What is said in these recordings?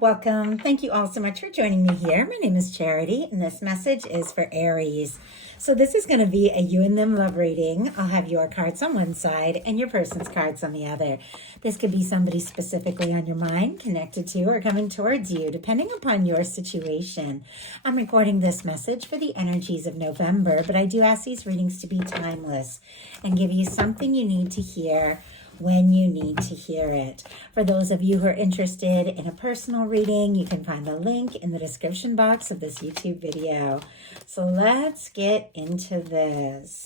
welcome. Thank you all so much for joining me here. My name is Charity, and this message is for Aries. So this is going to be a you and them love reading. I'll have your cards on one side and your person's cards on the other. This could be somebody specifically on your mind, connected to, or coming towards you, depending upon your situation. I'm recording this message for the energies of November, but I do ask these readings to be timeless and give you something you need to hear when you need to hear it. For those of you who are interested in a personal reading, you can find the link in the description box of this YouTube video. So let's get into this.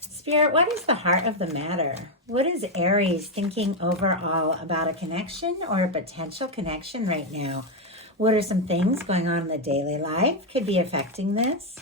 Spirit, what is the heart of the matter? What is Aries thinking overall about a connection or a potential connection right now? What are some things going on in the daily life could be affecting this?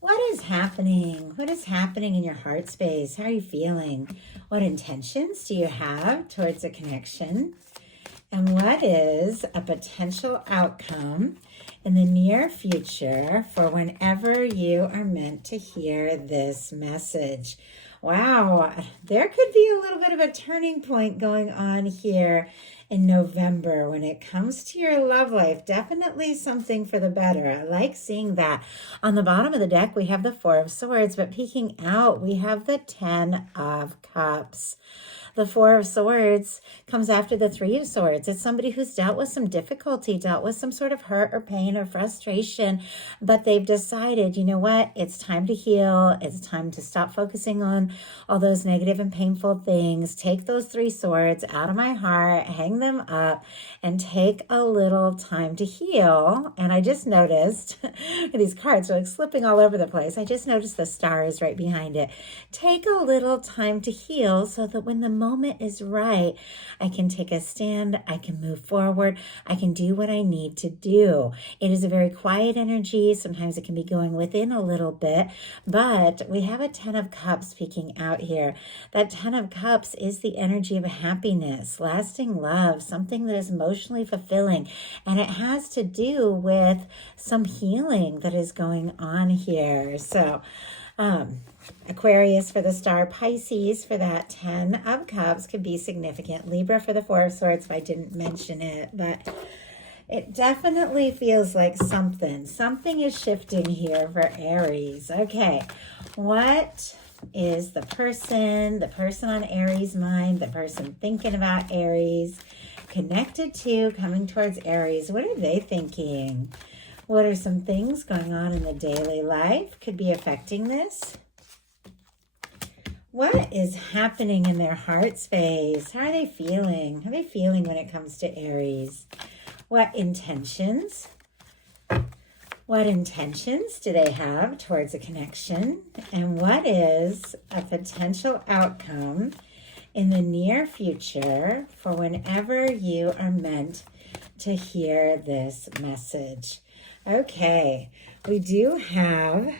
What is happening? What is happening in your heart space? How are you feeling? What intentions do you have towards a connection? And what is a potential outcome in the near future for whenever you are meant to hear this message? Wow, there could be a little bit of a turning point going on here in November when it comes to your love life. Definitely something for the better. I like seeing that. On the bottom of the deck, we have the Four of Swords, but peeking out, we have the Ten of Cups. The Four of Swords comes after the Three of Swords. It's somebody who's dealt with some difficulty, dealt with some sort of hurt or pain or frustration, but they've decided, you know what, it's time to heal. It's time to stop focusing on all those negative and painful things. Take those three swords out of my heart, hang them up, and take a little time to heal. And I just noticed, these cards are like slipping all over the place. I just noticed the star is right behind it. Take a little time to heal so that when the moment is right, I can take a stand, I can move forward, I can do what I need to do. It is a very quiet energy. Sometimes it can be going within a little bit, but we have a Ten of Cups peeking out here. That Ten of Cups is the energy of happiness, lasting love, something that is emotionally fulfilling, and it has to do with some healing that is going on here. So, Aquarius for the star, Pisces for that Ten of Cups could be significant. Libra for the Four of Swords, if I didn't mention it, but it definitely feels like something is shifting here for Aries. Okay, what is the person on Aries' mind, the person thinking about Aries, connected to, coming towards Aries? What are they thinking? What are some things going on in the daily life could be affecting this? What is happening in their heart space? How are they feeling? How are they feeling when it comes to Aries? What intentions? What intentions do they have towards a connection? And what is a potential outcome in the near future for whenever you are meant to hear this message? Okay, we do have,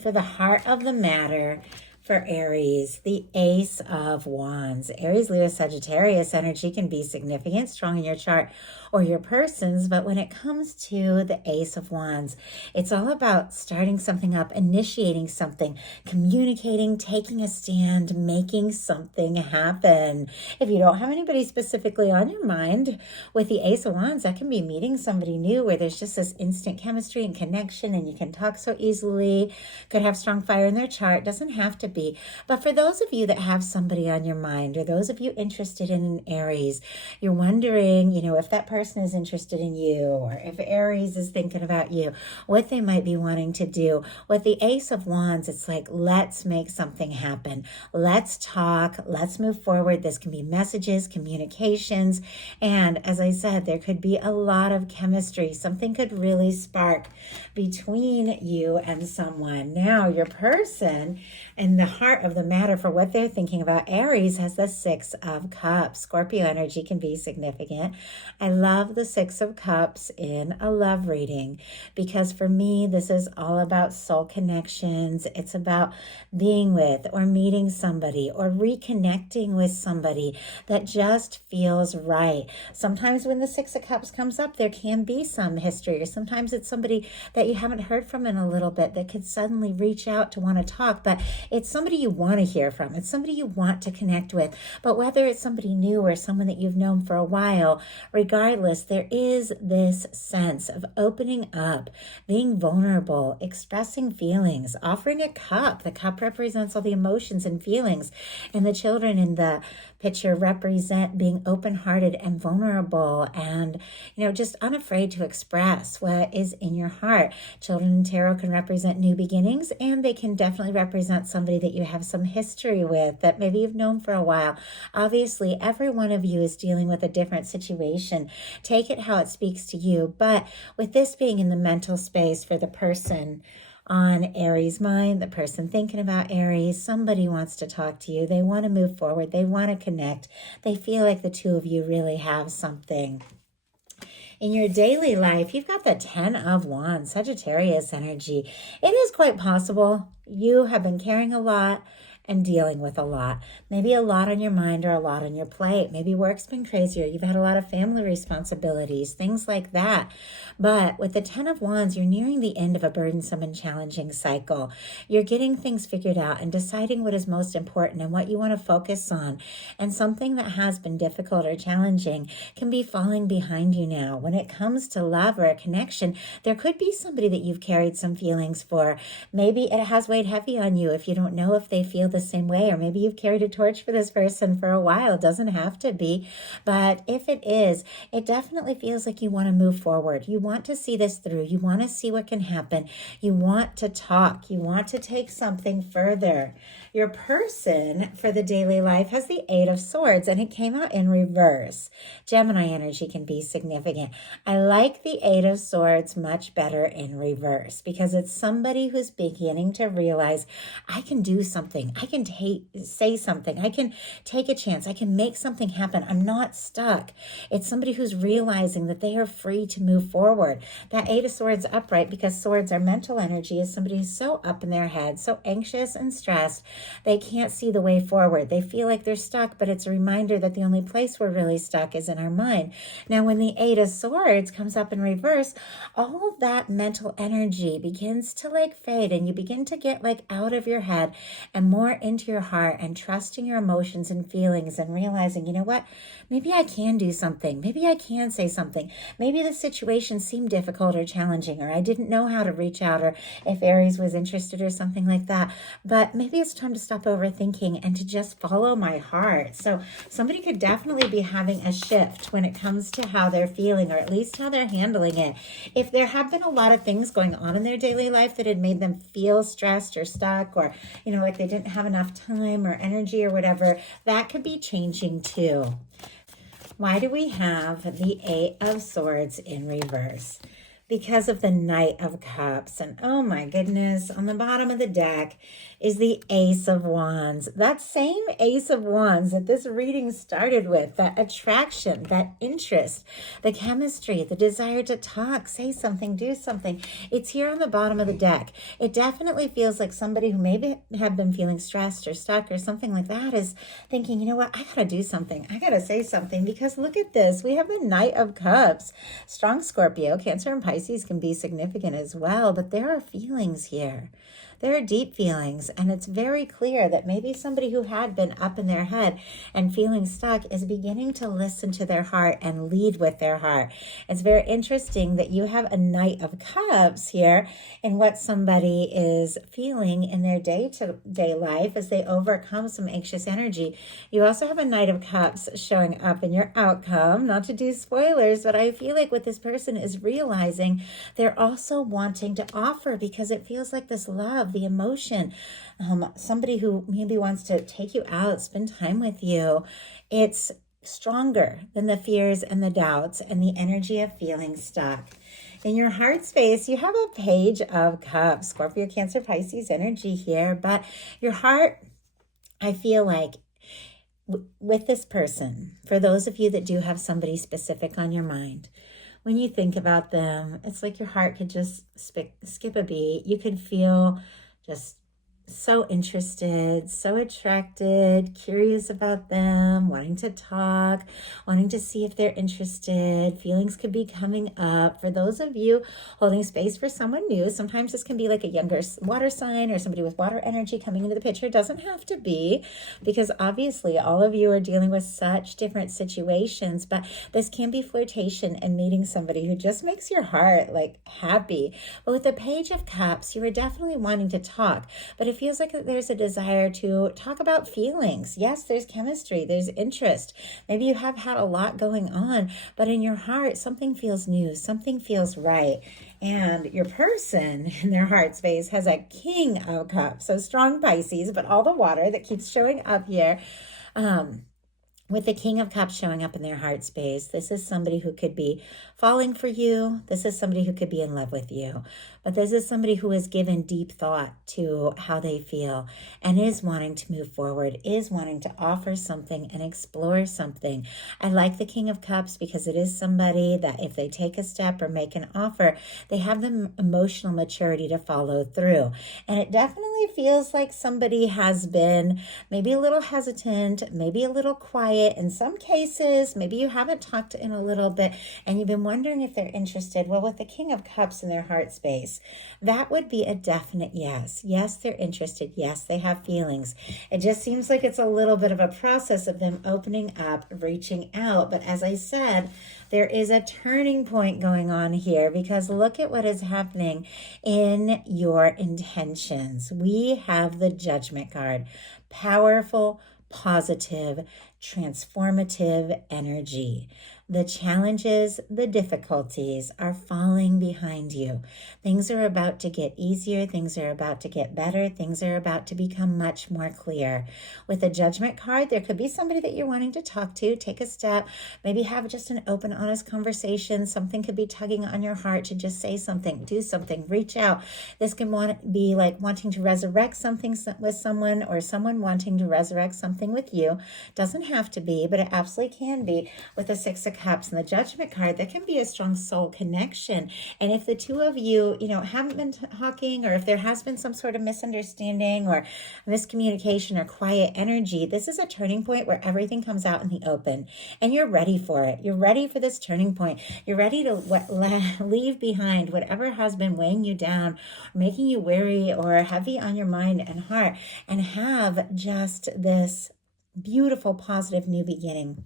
for the heart of the matter, for Aries, the Ace of Wands. Aries, Leo, Sagittarius energy can be significant, strong in your chart or your person's, but when it comes to the Ace of Wands, it's all about starting something up, initiating something, communicating, taking a stand, making something happen. If you don't have anybody specifically on your mind with the Ace of Wands, that can be meeting somebody new where there's just this instant chemistry and connection and you can talk so easily, could have strong fire in their chart, doesn't have to be. But for those of you that have somebody on your mind, or those of you interested in an Aries, you're wondering, if that person is interested in you, or if Aries is thinking about you, what they might be wanting to do. With the Ace of Wands, it's like, let's make something happen. Let's talk. Let's move forward. This can be messages, communications. And as I said, there could be a lot of chemistry. Something could really spark between you and someone. Now, your person and the heart of the matter for what they're thinking about Aries has the Six of Cups. Scorpio energy can be significant. I love the Six of Cups in a love reading because for me, this is all about soul connections. It's about being with or meeting somebody or reconnecting with somebody that just feels right. Sometimes when the Six of Cups comes up, there can be some history, or sometimes it's somebody that you haven't heard from in a little bit that could suddenly reach out to want to talk, but it's somebody you want to hear from. It's somebody you want to connect with. But whether it's somebody new or someone that you've known for a while, regardless, there is this sense of opening up, being vulnerable, expressing feelings, offering a cup. The cup represents all the emotions and feelings. And the children in the picture represent being open-hearted and vulnerable and, just unafraid to express what is in your heart. Children in tarot can represent new beginnings, and they can definitely represent somebody that you have some history with that maybe you've known for a while. Obviously, every one of you is dealing with a different situation. Take it how it speaks to you. But with this being in the mental space for the person on Aries' mind, the person thinking about Aries, somebody wants to talk to you. They want to move forward. They want to connect. They feel like the two of you really have something. In your daily life, you've got the 10 of Wands, Sagittarius energy. It is quite possible you have been carrying a lot and dealing with a lot. Maybe a lot on your mind or a lot on your plate. Maybe work's been crazier. You've had a lot of family responsibilities, things like that. But with the 10 of Wands, you're nearing the end of a burdensome and challenging cycle. You're getting things figured out and deciding what is most important and what you want to focus on. And something that has been difficult or challenging can be falling behind you now. When it comes to love or a connection, there could be somebody that you've carried some feelings for. Maybe it has weighed heavy on you if you don't know if they feel the same way, or maybe you've carried a torch for this person for a while. It doesn't have to be, but if it is, it definitely feels like you want to move forward. You want to see this through. You want to see what can happen. You want to talk. You want to take something further. Your person for the daily life has the 8 of Swords, and it came out in reverse. Gemini energy can be significant. I like the 8 of Swords much better in reverse because it's somebody who's beginning to realize, I can do something. I can say something. I can take a chance. I can make something happen. I'm not stuck. It's somebody who's realizing that they are free to move forward. That 8 of Swords upright, because swords are mental energy, is somebody who's so up in their head, so anxious and stressed, they can't see the way forward. They feel like they're stuck, but it's a reminder that the only place we're really stuck is in our mind. Now, when the 8 of Swords comes up in reverse, all of that mental energy begins to fade, and you begin to get out of your head and more into your heart and trusting your emotions and feelings and realizing, you know what, maybe I can do something. Maybe I can say something. Maybe the situation seemed difficult or challenging, or I didn't know how to reach out, or if Aries was interested or something like that. But maybe it's time to stop overthinking and to just follow my heart. So somebody could definitely be having a shift when it comes to how they're feeling, or at least how they're handling it. If there have been a lot of things going on in their daily life that had made them feel stressed or stuck, or, like they didn't have enough time or energy or whatever, that could be changing too. Why do we have the 8 of Swords in reverse? Because of the Knight of Cups. And oh my goodness, on the bottom of the deck is the Ace of Wands. That same Ace of Wands that this reading started with, that attraction, that interest, the chemistry, the desire to talk, say something, do something. It's here on the bottom of the deck. It definitely feels like somebody who maybe have been feeling stressed or stuck or something like that is thinking, you know what, I gotta do something. I gotta say something, because look at this. We have the Knight of Cups. Strong Scorpio, Cancer, and Pisces can be significant as well, but there are feelings here. There are deep feelings, and it's very clear that maybe somebody who had been up in their head and feeling stuck is beginning to listen to their heart and lead with their heart. It's very interesting that you have a Knight of Cups here in what somebody is feeling in their day-to-day life as they overcome some anxious energy. You also have a Knight of Cups showing up in your outcome. Not to do spoilers, but I feel like what this person is realizing, they're also wanting to offer, because it feels like this love, the emotion, somebody who maybe wants to take you out, spend time with you. It's stronger than the fears and the doubts and the energy of feeling stuck. In your heart space, you have a Page of Cups, Scorpio, Cancer, Pisces energy here, but your heart, I feel like with this person, for those of you that do have somebody specific on your mind, when you think about them, it's like your heart could just skip a beat. You could feel just so interested, so attracted, curious about them, wanting to talk, wanting to see if they're interested. Feelings could be coming up. For those of you holding space for someone new, sometimes this can be like a younger water sign or somebody with water energy coming into the picture. It doesn't have to be, because obviously all of you are dealing with such different situations, but this can be flirtation and meeting somebody who just makes your heart like happy. But with the Page of Cups, you are definitely wanting to talk, but it feels like there's a desire to talk about feelings. Yes, there's chemistry, there's interest. Maybe you have had a lot going on, but in your heart, something feels new, something feels right. And your person in their heart space has a King of Cups, so strong Pisces, but all the water that keeps showing up here. With the King of Cups showing up in their heart space, this is somebody who could be falling for you. This is somebody who could be in love with you. But this is somebody who has given deep thought to how they feel and is wanting to move forward, is wanting to offer something and explore something. I like the King of Cups because it is somebody that if they take a step or make an offer, they have the emotional maturity to follow through. And it definitely feels like somebody has been maybe a little hesitant, maybe a little quiet. In some cases, maybe you haven't talked in a little bit and you've been wondering if they're interested. Well, with the King of Cups in their heart space, that would be a definite yes. Yes, they're interested. Yes, they have feelings. It just seems like it's a little bit of a process of them opening up, reaching out. But as I said, there is a turning point going on here, because look at what is happening in your intentions. We have the Judgment card. Powerful, positive, transformative energy. The challenges, the difficulties are falling behind you. Things are about to get easier. Things are about to get better. Things are about to become much more clear. With the Judgment card, there could be somebody that you're wanting to talk to, take a step, maybe have just an open, honest conversation. Something could be tugging on your heart to just say something, do something, reach out. This can be like wanting to resurrect something with someone, or someone wanting to resurrect something with you. Doesn't have to be, but it absolutely can be. With the Six of Cups and the Judgment card, there can be a strong soul connection. And if the two of you, haven't been talking, or if there has been some sort of misunderstanding or miscommunication or quiet energy, this is a turning point where everything comes out in the open and you're ready for it. You're ready for this turning point. You're ready to leave behind whatever has been weighing you down, making you weary or heavy on your mind and heart, and have just this beautiful, positive new beginning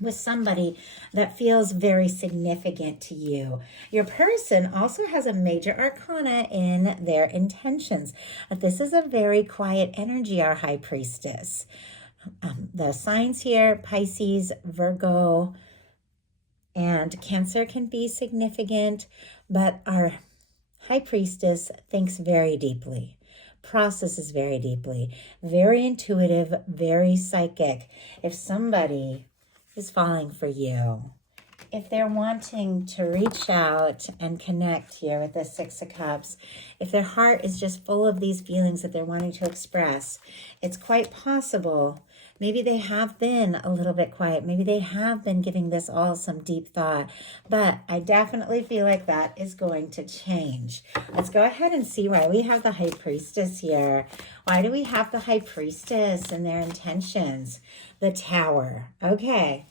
with somebody that feels very significant to you. Your person also has a major arcana in their intentions. This is a very quiet energy, our High Priestess. The signs here, Pisces, Virgo, and Cancer can be significant, but our High Priestess thinks very deeply, processes very deeply, very intuitive, very psychic. If somebody is falling for you, if they're wanting to reach out and connect here with the Six of Cups, if their heart is just full of these feelings that they're wanting to express, it's quite possible maybe they have been a little bit quiet. Maybe they have been giving this all some deep thought. But I definitely feel like that is going to change. Let's go ahead and see why we have the High Priestess here. Why do we have the High Priestess and their intentions? The Tower. Okay.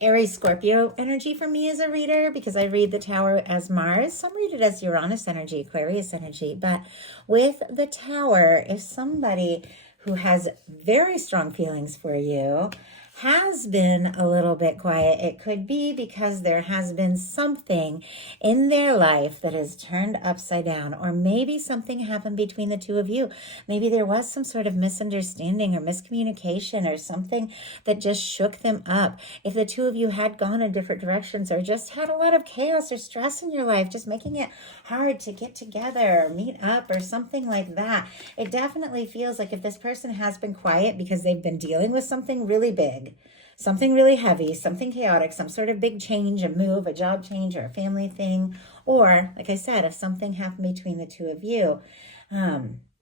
Aries, Scorpio energy for me as a reader, because I read the Tower as Mars. Some read it as Uranus energy, Aquarius energy. But with the Tower, if somebody who has very strong feelings for you has been a little bit quiet, it could be because there has been something in their life that has turned upside down, or maybe something happened between the two of you. Maybe there was some sort of misunderstanding or miscommunication or something that just shook them up. If the two of you had gone in different directions, or just had a lot of chaos or stress in your life, just making it hard to get together or meet up or something like that, it definitely feels like if this person has been quiet because they've been dealing with something really big, something really heavy, something chaotic, some sort of big change, a move, a job change, or a family thing, or like I said, if something happened between the two of you,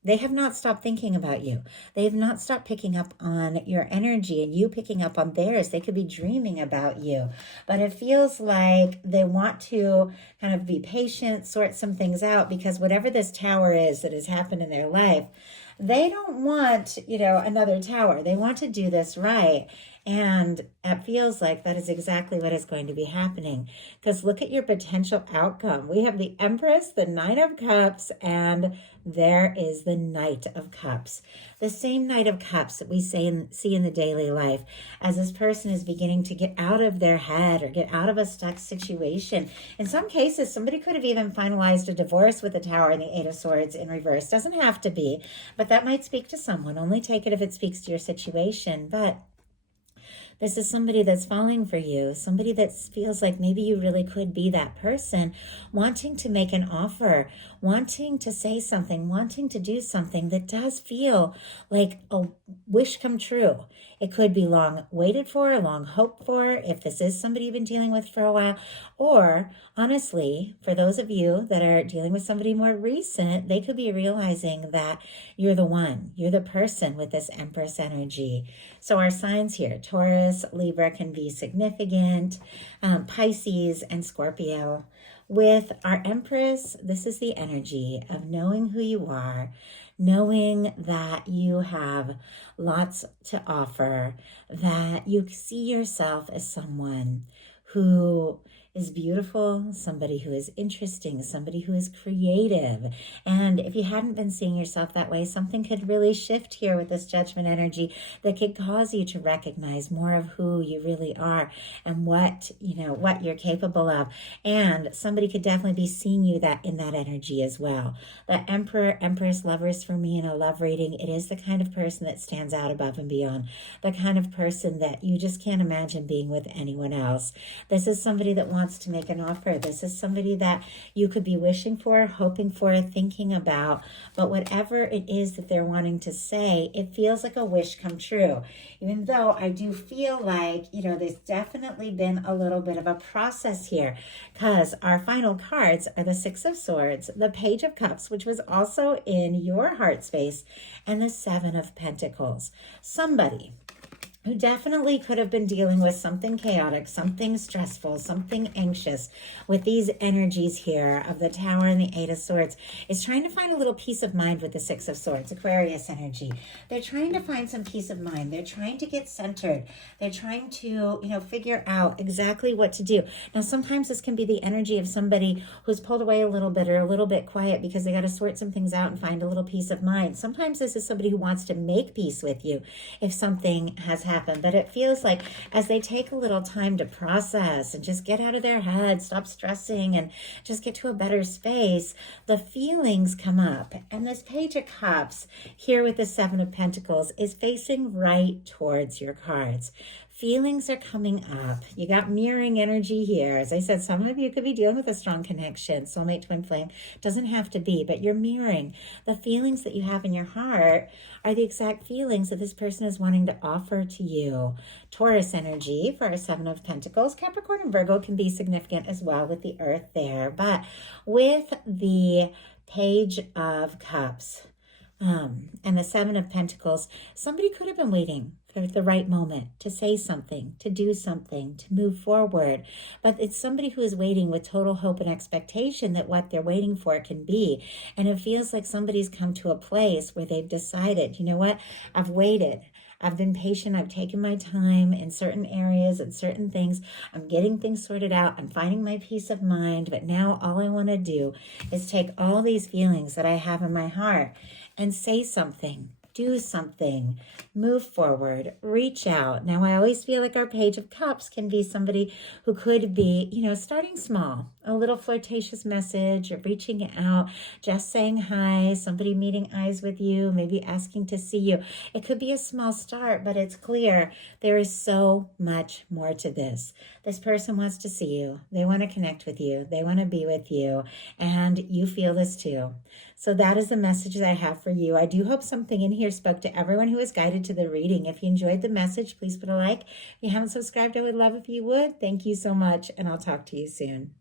They have not stopped thinking about you. They have not stopped picking up on your energy and you picking up on theirs. They could be dreaming about you, but it feels like they want to kind of be patient, sort some things out, because whatever this tower is that has happened in their life, they don't want, another tower. They want to do this right. And it feels like that is exactly what is going to be happening. Because look at your potential outcome. We have the Empress, the Knight of Cups, and there is the Knight of Cups. The same Knight of Cups that we see in the daily life as this person is beginning to get out of their head or get out of a stuck situation. In some cases, somebody could have even finalized a divorce with the Tower and the Eight of Swords in reverse. Doesn't have to be, but that might speak to someone. Only take it if it speaks to your situation. But this is somebody that's falling for you, somebody that feels like maybe you really could be that person, wanting to make an offer, wanting to say something, wanting to do something that does feel like a wish come true. It could be long waited for, long hoped for, if this is somebody you've been dealing with for a while. Or honestly, for those of you that are dealing with somebody more recent, they could be realizing that you're the one, you're the person with this Empress energy. So our signs here, Taurus, Libra can be significant, Pisces and Scorpio. With our Empress, this is the energy of knowing who you are, knowing that you have lots to offer, that you see yourself as someone who is beautiful, somebody who is interesting, somebody who is creative. And if you hadn't been seeing yourself that way, something could really shift here with this Judgment energy that could cause you to recognize more of who you really are and what you're capable of. And somebody could definitely be seeing you in that energy as well. The Emperor, Empress, Lovers for me in a love reading, it is the kind of person that stands out above and beyond, the kind of person that you just can't imagine being with anyone else. This is somebody that wants to make an offer. This is somebody that you could be wishing for, hoping for, thinking about, but whatever it is that they're wanting to say, it feels like a wish come true. Even though I do feel like, there's definitely been a little bit of a process here, because our final cards are the Six of Swords, the Page of Cups, which was also in your heart space, and the Seven of Pentacles. Somebody who definitely could have been dealing with something chaotic, something stressful, something anxious with these energies here of the Tower and the Eight of Swords, is trying to find a little peace of mind with the Six of Swords, Aquarius energy. They're trying to find some peace of mind. They're trying to get centered. They're trying to, figure out exactly what to do. Now, sometimes this can be the energy of somebody who's pulled away a little bit or a little bit quiet because they got to sort some things out and find a little peace of mind. Sometimes this is somebody who wants to make peace with you if something has happened. But it feels like as they take a little time to process and just get out of their head, stop stressing and just get to a better space, the feelings come up. And this Page of Cups here with the Seven of Pentacles is facing right towards your cards. Feelings are coming up. You got mirroring energy here. As I said, some of you could be dealing with a strong connection, soulmate, twin flame. Doesn't have to be, but you're mirroring. The feelings that you have in your heart are the exact feelings that this person is wanting to offer to you. Taurus energy for our Seven of Pentacles. Capricorn and Virgo can be significant as well with the Earth there. But with the Page of Cups, and the Seven of Pentacles, somebody could have been waiting for the right moment to say something, to do something, to move forward. But it's somebody who is waiting with total hope and expectation that what they're waiting for can be. And it feels like somebody's come to a place where they've decided, you know what, I've waited. I've been patient. I've taken my time in certain areas and certain things. I'm getting things sorted out. I'm finding my peace of mind. But now all I want to do is take all these feelings that I have in my heart and say something, do something, move forward, reach out. Now, I always feel like our Page of Cups can be somebody who could be, starting small, a little flirtatious message or reaching out, just saying hi, somebody meeting eyes with you, maybe asking to see you. It could be a small start, but it's clear there is so much more to this. This person wants to see you. They want to connect with you. They want to be with you. And you feel this too. So that is the message that I have for you. I do hope something in here spoke to everyone who was guided to the reading. If you enjoyed the message, please put a like. If you haven't subscribed, I would love if you would. Thank you so much, and I'll talk to you soon.